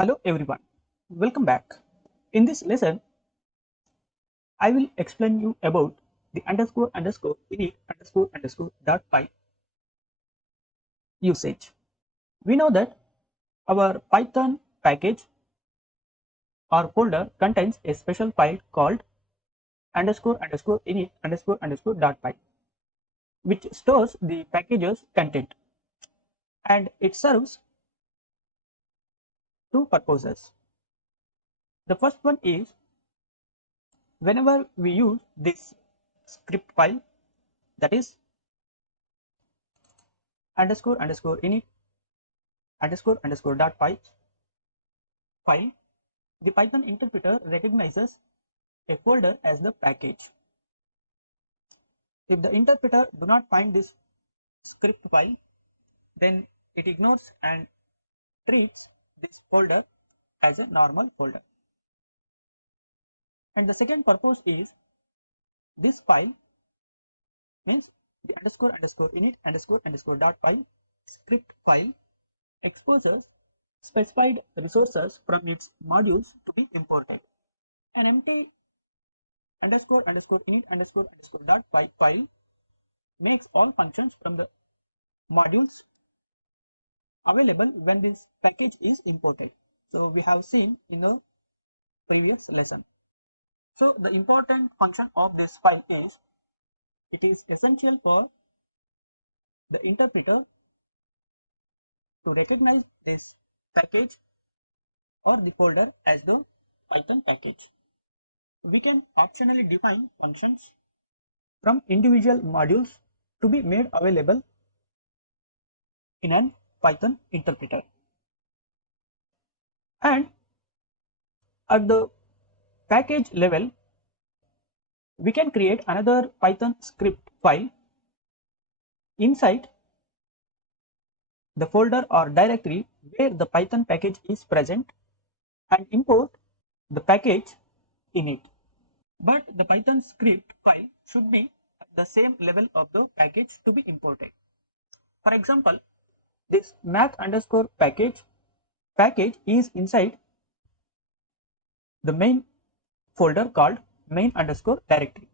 Hello everyone, welcome back. In this lesson, I will explain you about the underscore underscore init underscore underscore dot py usage. We know that our Python package or folder contains a special file called underscore underscore init underscore underscore dot py, which stores the package's content, and it serves two purposes. The first one is whenever we use this script file, that is underscore underscore init underscore underscore dot py file, the Python interpreter recognizes a folder as the package. If the interpreter do not find this script file, then it ignores and treats this folder as a normal folder. And the second purpose is this file means the underscore underscore init underscore underscore dot py script file exposes specified resources from its modules to be imported. An empty underscore underscore init underscore underscore dot py file makes all functions from the modules available when this package is imported. So we have seen in a previous lesson. So the important function of this file is it is essential for the interpreter to recognize this package or the folder as the Python package. We can optionally define functions from individual modules to be made available in an Python interpreter. And at the package level, we can create another Python script file inside the folder or directory where the Python package is present and import the package in it. But the Python script file should be at the same level of the package to be imported. For example, this math underscore package is inside the main folder called main underscore directory.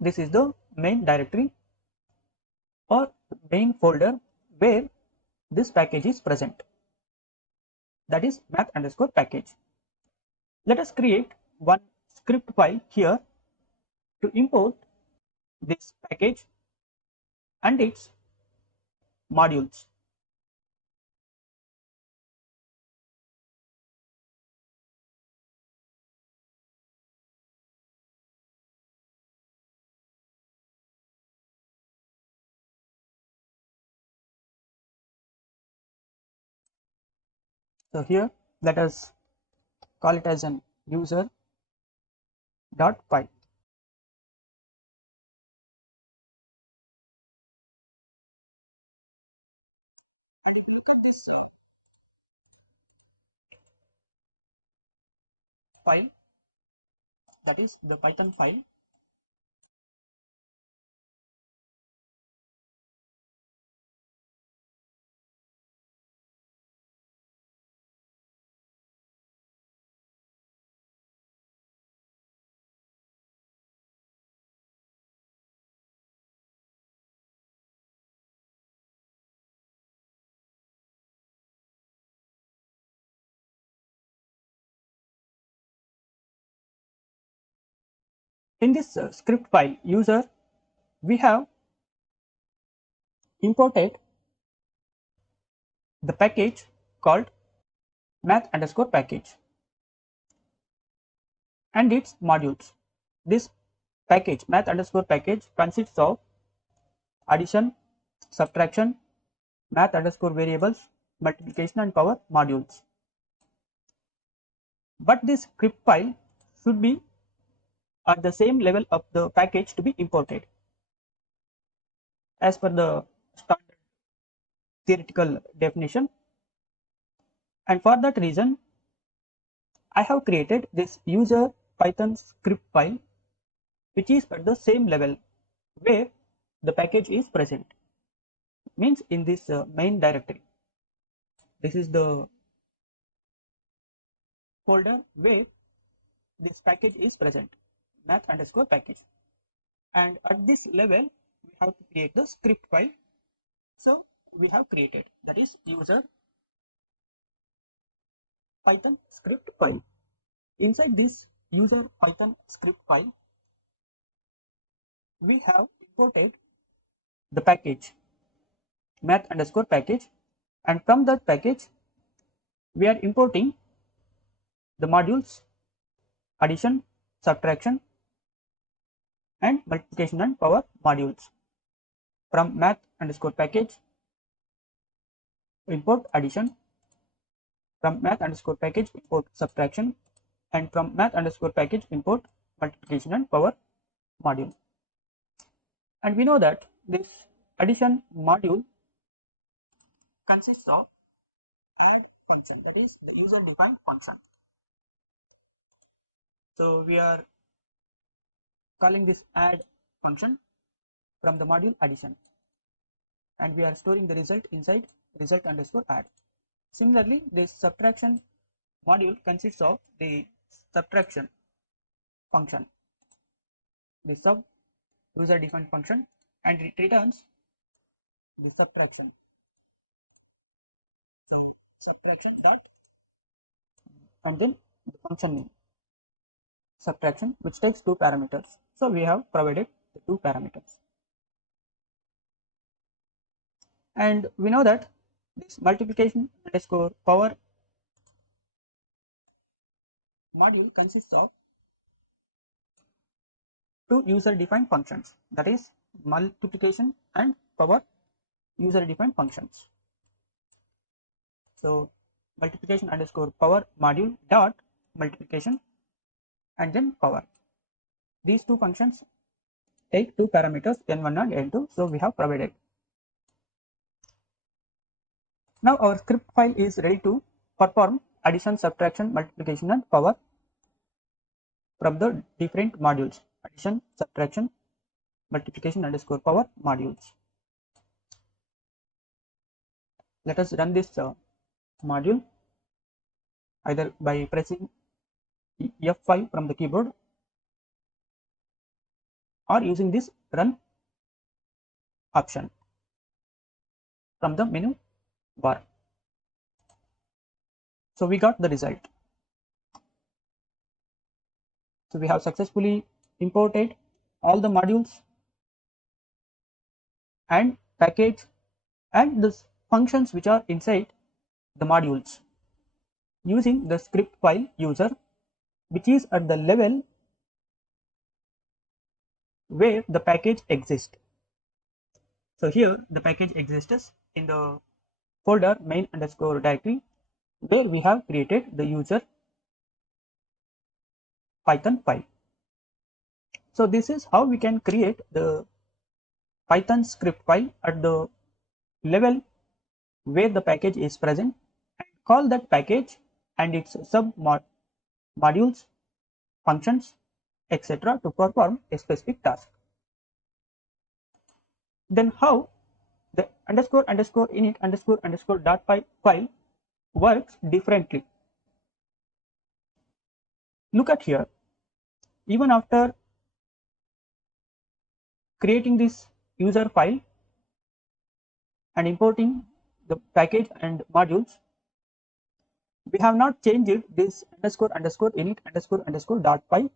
This is the main directory or main folder where this package is present, that is math underscore package. Let us create one script file here to import this package and its modules. So here let us call it as an user dot py. File, that is the Python file. In this script file user, we have imported the package called math underscore package and its modules. This package math underscore package consists of addition, subtraction, math underscore variables, multiplication and power modules. But this script file should be at the same level of the package to be imported as per the standard theoretical definition. And for that reason, I have created this user Python script file which is at the same level where the package is present, means in this main directory. This is the folder where this package is present, math underscore package. And at this level, we have to create the script file. So we have created, that is user Python script file. Inside this user Python script file, we have imported the package math underscore package, and from that package we are importing the modules addition, subtraction and multiplication and power modules. From math underscore package import addition, from math underscore package import subtraction, and from math underscore package import multiplication and power module. And we know that this addition module consists of add function, that is the user defined function. So we are calling this add function from the module addition, and we are storing the result inside result underscore add. Similarly, this subtraction module consists of the subtraction function, the sub user defined function, and it returns the subtraction. So subtraction dot and then the function name subtraction, which takes two parameters. So we have provided the two parameters, and we know that this multiplication underscore power module consists of two user defined functions, that is multiplication and power user defined functions. So multiplication underscore power module dot multiplication and then power. These two functions take two parameters n1 and n2, so we have provided. Now our script file is ready to perform addition, subtraction, multiplication and power from the different modules addition, subtraction, multiplication underscore power modules. Let us run this module either by pressing F5 from the keyboard or using this run option from the menu bar. So we got the result. So we have successfully imported all the modules and package and the functions which are inside the modules using the script file user, which is at the level where the package exists. So here the package exists in the folder main underscore directory where we have created the user Python file. So this is how we can create the Python script file at the level where the package is present and call that package and its sub modules, functions, etc. to perform a specific task. Then how the underscore underscore init underscore underscore dot py file works differently. Look at here, even after creating this user file and importing the package and modules, we have not changed this underscore underscore init underscore underscore dot py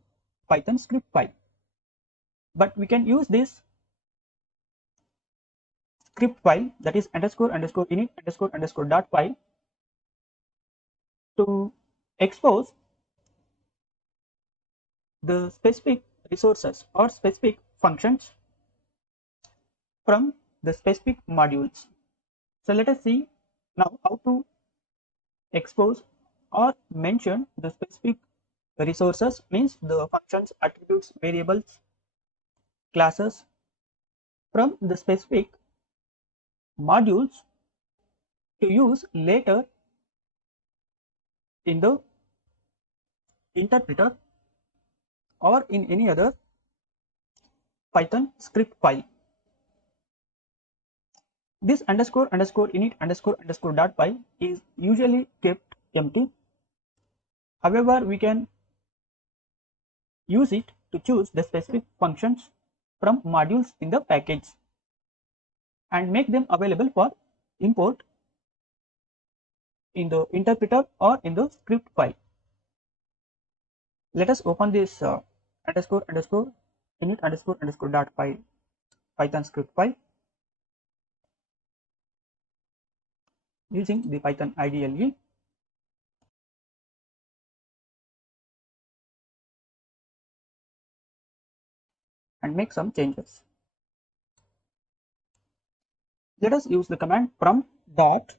Python script file, but we can use this script file, that is underscore underscore init underscore underscore dot py, to expose the specific resources or specific functions from the specific modules. So let us see now how to expose or mention the specific resources, means the functions, attributes, variables, classes from the specific modules to use later in the interpreter or in any other Python script file. This underscore underscore init underscore underscore dot py is usually kept empty However, we can use it to choose the specific functions from modules in the package and make them available for import in the interpreter or in the script file. Let us open this underscore underscore init underscore underscore dot file Python script file using the Python IDLE. And make some changes. Let us use the command from dot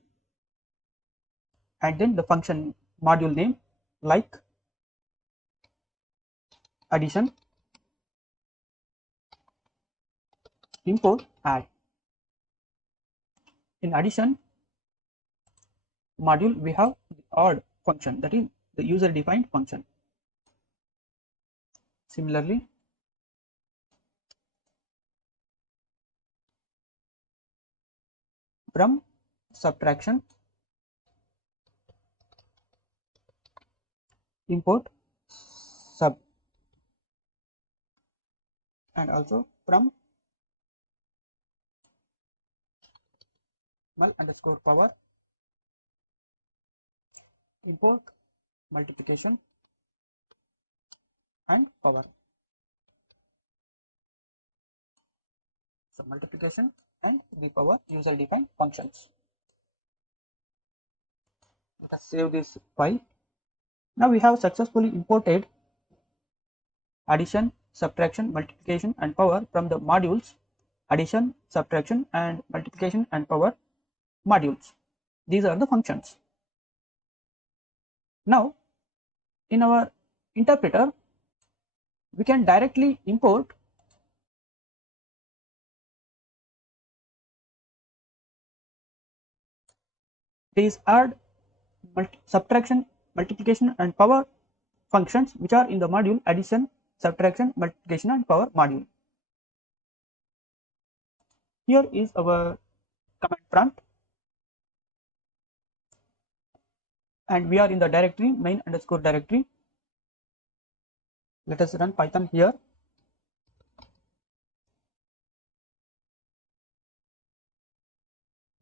and then the function module name like addition import add. In addition module we have the odd function, that is the user defined function. Similarly, from subtraction import sub, and also from mul underscore power import multiplication and power. So multiplication and the power user defined functions. Let us save this file. Now we have successfully imported addition, subtraction, multiplication and power from the modules addition, subtraction and multiplication and power modules. These are the functions. Now in our interpreter we can directly import these add, subtraction, multiplication and power functions which are in the module addition, subtraction, multiplication and power module. Here is our command prompt and we are in the directory main underscore directory. Let us run Python here.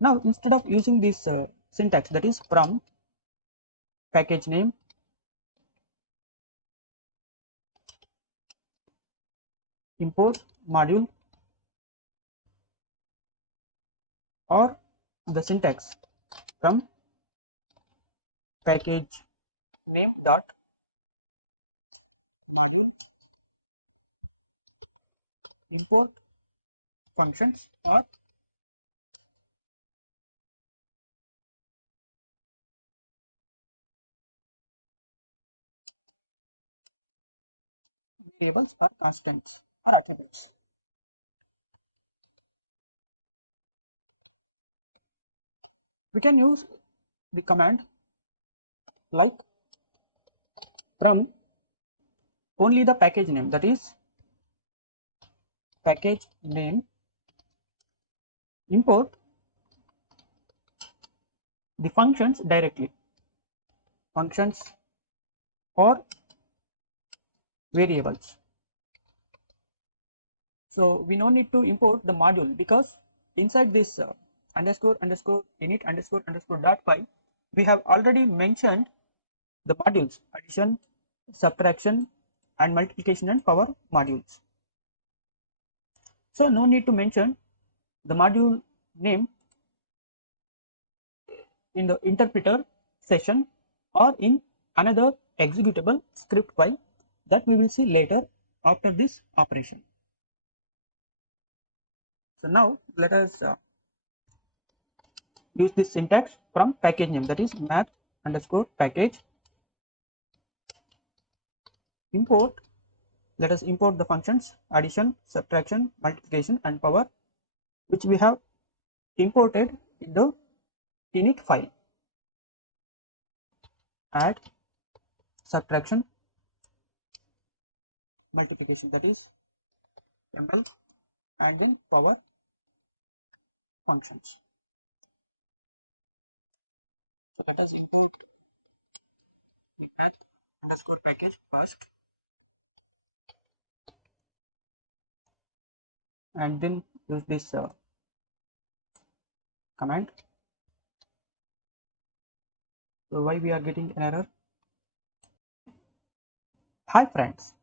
Now instead of using this syntax, that is from package name import module, or the syntax from package name dot module import functions or variables or constants or attributes. We can use the command like from only the package name, that is package name import the functions directly, functions or variables. So we no need to import the module because inside this underscore underscore init underscore underscore dot file we have already mentioned the modules addition, subtraction and multiplication and power modules. So no need to mention the module name in the interpreter session or in another executable script file that we will see later after this operation. So now let us use this syntax from package name, that is math underscore package import. Let us import the functions addition, subtraction, multiplication and power which we have imported in the init file. Add subtraction, multiplication, that is ml, and then power functions. So let us import the math underscore package first, and then use this command. So why we are getting an error? Hi friends,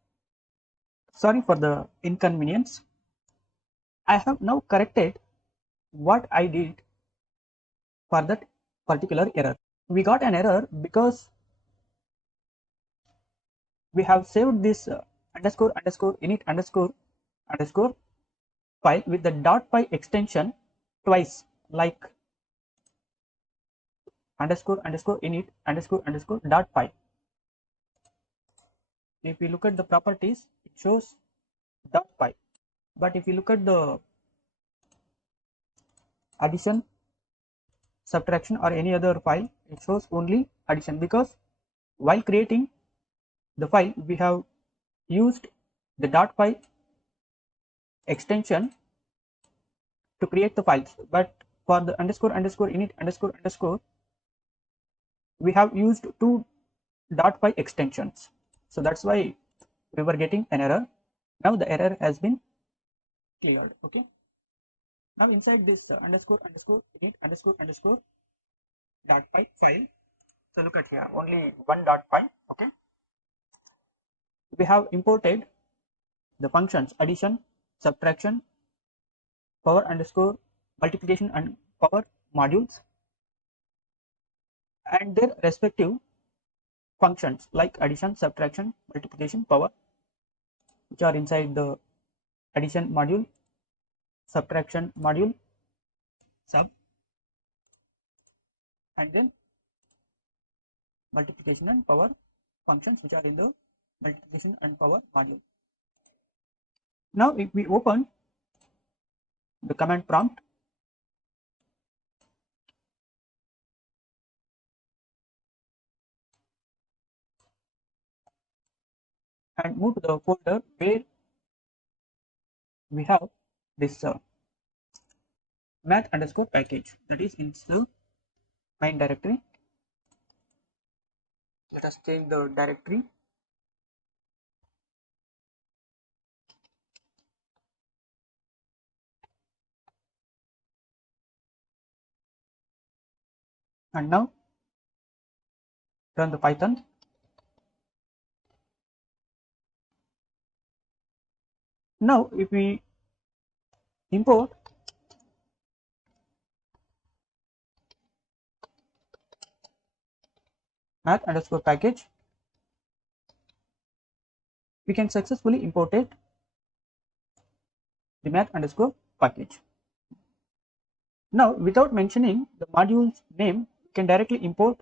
sorry for the inconvenience. I have now corrected what I did for that particular error. We got an error because we have saved this underscore underscore init underscore underscore file with the .py extension twice, like underscore underscore init underscore underscore .py. If we look at the properties, it shows .py, but if you look at the addition, subtraction or any other file, it shows only addition, because while creating the file we have used the .py extension to create the files, but for the underscore underscore init underscore underscore we have used two .py extensions, so that's why we were getting an error. Now the error has been cleared. Okay, now inside this underscore underscore init underscore underscore .py file, so look at here, only one .py. Okay, we have imported the functions addition, subtraction, power underscore multiplication and power modules, and their respective functions like addition, subtraction, multiplication, power, which are inside the addition module, subtraction module, sub, and then multiplication and power functions, which are in the multiplication and power module. Now if we open the command prompt, and move to the folder where we have this math underscore package, that is in the main directory. Let us change the directory, and now run the Python. Now if we import math underscore package, we can successfully import it, the math underscore package. Now without mentioning the module's name, we can directly import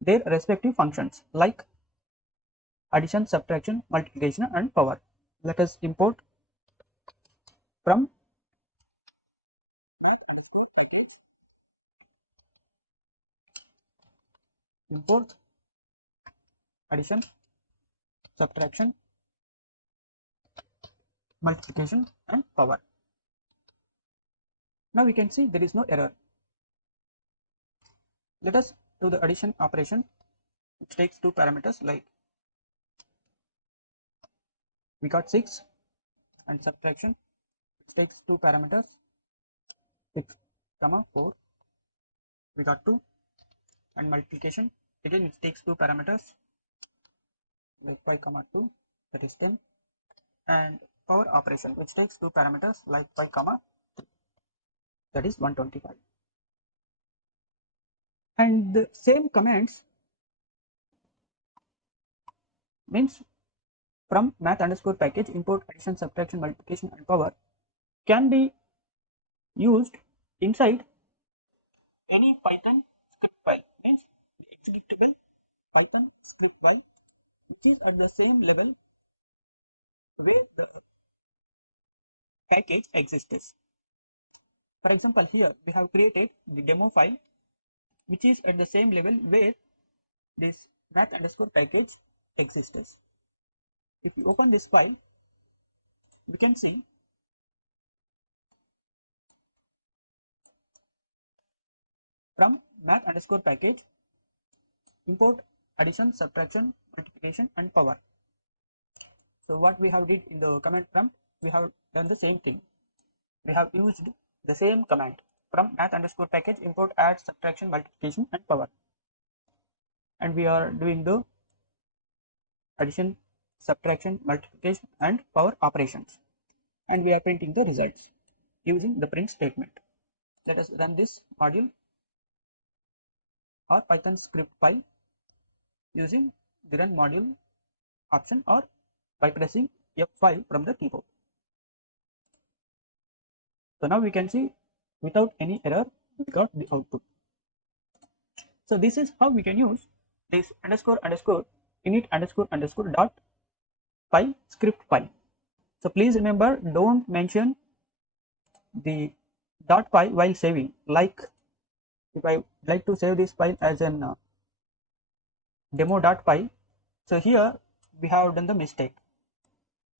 their respective functions like addition, subtraction, multiplication and power. Let us import from import addition, subtraction, multiplication and power. Now we can see there is no error. Let us do the addition operation, which takes two parameters, like we got 6, and subtraction, which takes two parameters, 6 comma 4, we got 2, and multiplication again, which takes two parameters like 5 comma 2, that is 10, and power operation, which takes two parameters like 5 comma 3, that is 125. And the same commands means from math underscore package, import addition, subtraction, multiplication and power can be used inside any Python script file, means the executable Python script file, which is at the same level where the package exists. For example, here we have created the demo file, which is at the same level where this math underscore package exists. If you open this file, we can see from math underscore package, import addition, subtraction, multiplication and power. So what we have did in the command prompt, we have done the same thing. We have used the same command from math underscore package import add subtraction multiplication and power, and we are doing the addition, subtraction, multiplication and power operations, and we are printing the results using the print statement. Let us run this module or Python script file using the run module option or by pressing F5 from the keyboard. So now we can see without any error we got the output. So this is how we can use this underscore underscore init underscore underscore dot py script file. So please remember, don't mention the dot py while saving. Like if I like to save this file as an demo.py, so here we have done the mistake.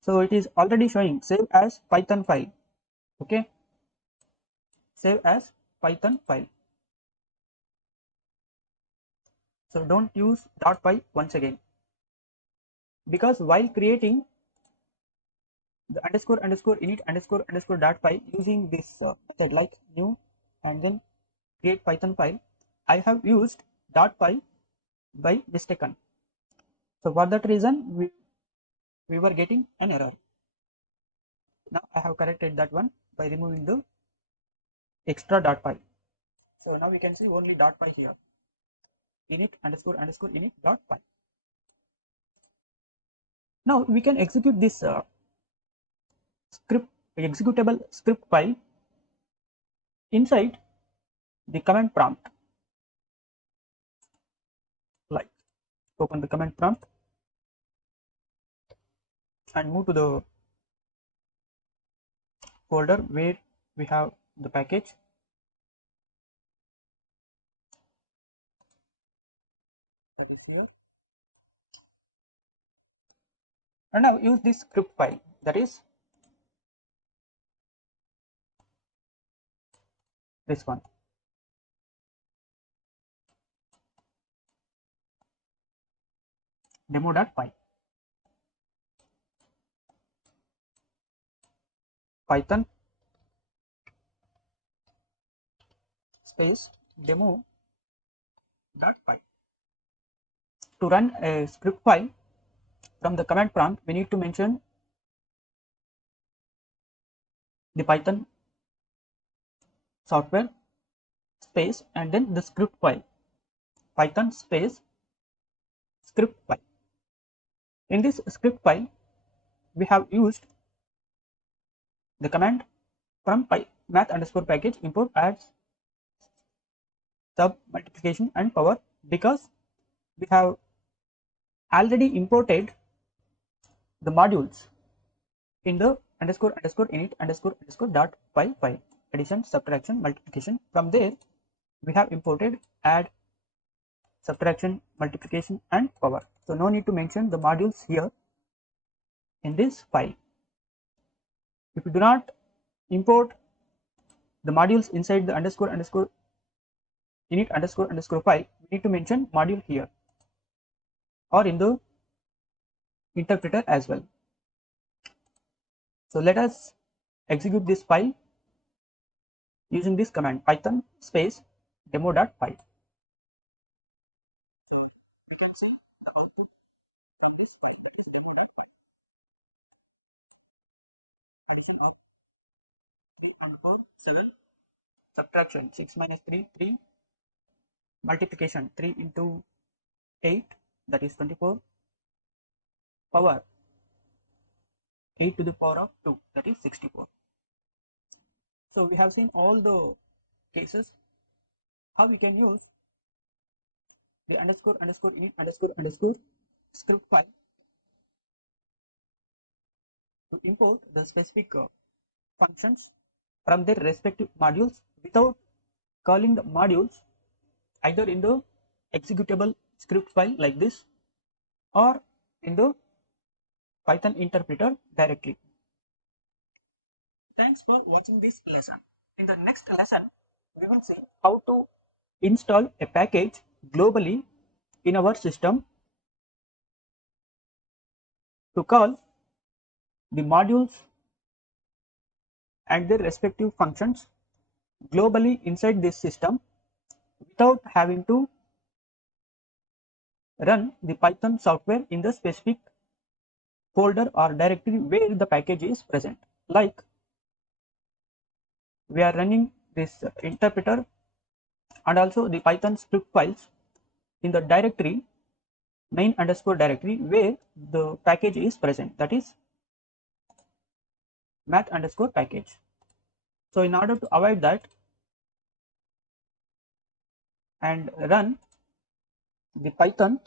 So it is already showing save as Python file. Okay, save as Python file. So don't use .py once again, because while creating the underscore underscore init underscore underscore .py using this method like new and then create Python file, I have used .py by mistaken. So for that reason we were getting an error. Now I have corrected that one by removing the extra .py. So now we can see only .py here, init underscore underscore init .py. Now we can execute this script executable script file inside the command prompt. Like open the command prompt and move to the folder where we have the package. That is here. And now use this script file, that is this one. Demo.py. Python space demo.py. To run a script file from the command prompt, we need to mention the Python software space and then the script file, Python space script file. In this script file, we have used the command from math underscore package import adds sub multiplication and power, because we have already imported the modules in the underscore underscore init underscore underscore dot py file, addition, subtraction, multiplication. From there we have imported add, subtraction, multiplication and power. So no need to mention the modules here in this file. If you do not import the modules inside the underscore underscore init underscore underscore file, we need to mention module here or in the interpreter as well. So let us execute this file using this command python space demo.py. You can see the output from this file, that is demo.py. Addition of 3 and 4 7, subtraction 6 minus 3 3, multiplication 3 into 8, that is 24, power 8 to the power of 2, that is 64. So we have seen all the cases how we can use the underscore underscore init underscore underscore script file to import the specific functions from their respective modules without calling the modules either in the executable script file like this or in the Python interpreter directly. Thanks for watching this lesson. In the next lesson, we will see how to install a package globally in our system to call the modules and their respective functions globally inside this system without having to run the Python software in the specific folder or directory where the package is present. Like we are running this interpreter and also the Python script files in the directory main underscore directory where the package is present, that is math underscore package. So in order to avoid that and run the Python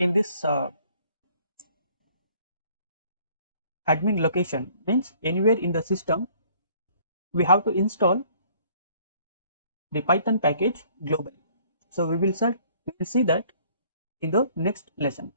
in this admin location, means anywhere in the system, we have to install the Python package globally. So we will see that in the next lesson.